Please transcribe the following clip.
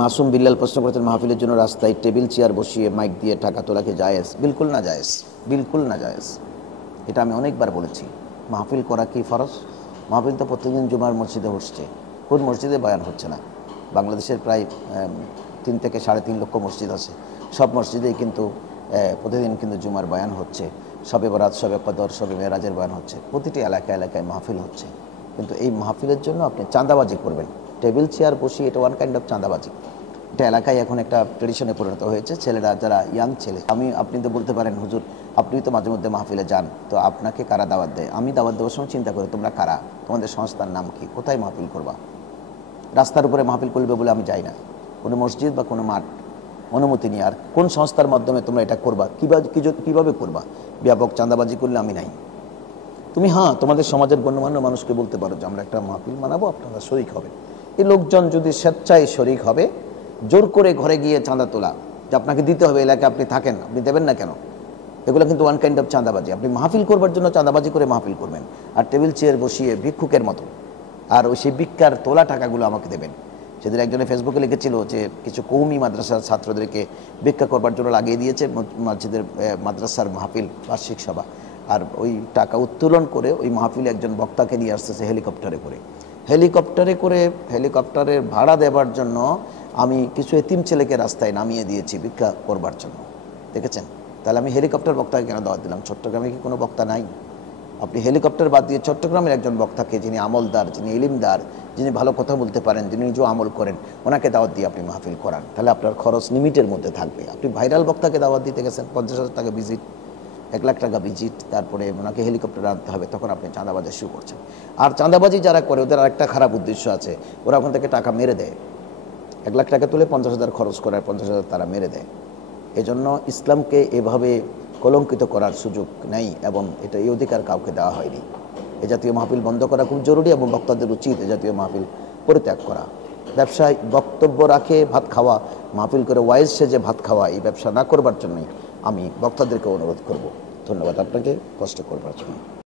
মাসুম বিল্লাল প্রশ্ন করেছেন, মাহফিলের জন্য রাস্তায় টেবিল চেয়ার বসিয়ে মাইক দিয়ে টাকা তোলাকে জায়েজ? বিলকুল না জায়েজ, বিলকুল না জায়েজ। এটা আমি অনেকবার বলেছি। মাহফিল করা কি ফরজ? মাহফিল তো প্রত্যেকদিন জুমার মসজিদে হচ্ছে, কোন মসজিদে বয়ান হচ্ছে না? বাংলাদেশের প্রায় 3 থেকে 3.5 লক্ষ মসজিদ আছে, সব মসজিদেই কিন্তু প্রতিদিন কিন্তু জুমার বয়ান হচ্ছে, শবে বরাত, শবে কদর, শবে মেরাজের বয়ান হচ্ছে, প্রতিটি এলাকায় এলাকায় মাহফিল হচ্ছে। কিন্তু এই মাহফিলের জন্য আপনি চাঁদাবাজি করবেন, টেবিল চেয়ার বসিয়ে, এটা ওয়ান কাইন্ড অফ চাঁদাবাজি। এটা এলাকায় এখন একটা ট্রেডিশনে পরিণত হয়েছে। ছেলেরা যারা ইয়াং ছেলে, আপনি তো বলতে পারেন, হুজুর আপনি তো মাঝে মধ্যে মাহফিলে যান, তো আপনাকে কারা দাওয়াত দেয়? আমি দাওয়াত দেওয়ার সময় চিন্তা করি তোমরা কারা, তোমাদের সংস্থার নাম কি, কোথায় মাহফিল করবা? রাস্তার উপরে মাহফিল করবে বলে আমি যাই না, কোনো মসজিদ বা কোনো মাঠ অনুমতি নিয়ে। আর কোন সংস্থার মাধ্যমে তোমরা এটা করবা, কীভাবে করবা? ব্যাপক চাঁদাবাজি করলে আমি নাই। তুমি তোমাদের সমাজের গণ্যমান্য মানুষকে বলতে পারো যে আমরা একটা মাহফিল মানাবো, আপনারা শরিক হবে। এই লোকজন যদি স্বেচ্ছায় শরিক হবে, জোর করে ঘরে গিয়ে চাঁদা তোলা যে আপনাকে দিতে হবে, এলাকায় আপনি থাকেন, আপনি দেবেন না কেন? এগুলো কিন্তু ওয়ান কাইন্ড অফ চাঁদাবাজি। আপনি মাহফিল করবার জন্য চাঁদাবাজি করে মাহফিল করবেন, আর টেবিল চেয়ার বসিয়ে ভিক্ষুকের মতো, আর ওই সেই ভিক্ষার তোলা টাকাগুলো আমাকে দেবেন। সেদিন একজনে ফেসবুকে লিখেছিল যে কিছু কৌমি মাদ্রাসার ছাত্রদেরকে ভিক্ষা করবার জন্য লাগিয়ে দিয়েছে মসজিদের মাদ্রাসার মাহফিল বার্ষিক সভা, আর ওই টাকা উত্তোলন করে ওই মাহফিলে একজন বক্তাকে নিয়ে আসতেছে হেলিকপ্টারে করে হেলিকপ্টারের ভাড়া দেবার জন্য আমি কিছু এতিম ছেলেকে রাস্তায় নামিয়ে দিয়েছি ভিক্ষা করবার জন্য। দেখেছেন? তাহলে আমি হেলিকপ্টার বক্তাকে কেন দাওয়াত দিলাম? চট্টগ্রামে কি কোনো বক্তা নাই? আপনি হেলিকপ্টার বাদ দিয়ে চট্টগ্রামের একজন বক্তাকে, যিনি আমলদার, যিনি ইলিমদার, যিনি ভালো কথা বলতে পারেন, যিনি নিজেও আমল করেন, ওনাকে দাওয়াত দিয়ে আপনি মাহফিল করান, তাহলে আপনার খরচ লিমিটের মধ্যে থাকবে। আপনি ভাইরাল বক্তাকে দাওয়াত দিতে গেছেন, 50,000 টাকা ভিজিট, 1 লাখ টাকা ভিজিট, তারপরে ওনাকে হেলিকপ্টার আনতে হবে, তখন আপনি চাঁদাবাজি শুরু করছেন। আর চাঁদাবাজি যারা করে ওদের আরেকটা খারাপ উদ্দেশ্য আছে, ওরা ওখান থেকে টাকা মেরে দেয়। 1 লাখ টাকা তুলে 50,000 খরচ করে, 50,000 তারা মেরে দেয়। এজন্য ইসলামকে এভাবে কলঙ্কিত করার সুযোগ নেই, এবং এটা এই অধিকার কাউকে দেওয়া হয়নি। এ জাতীয় মাহফিল বন্ধ করা খুব জরুরি, এবং বক্তাদের উচিত এ জাতীয় মাহফিল পরিত্যাগ করা। ব্যবসায় বক্তব্য রাখে ভাত খাওয়া, মাহফিল করে ওয়াইজ সেজে ভাত খাওয়া, এই ব্যবসা না করবার জন্যই আমি বক্তাদেরকে অনুরোধ করব। ধন্যবাদ আপনাকে কষ্ট করবার জন্য।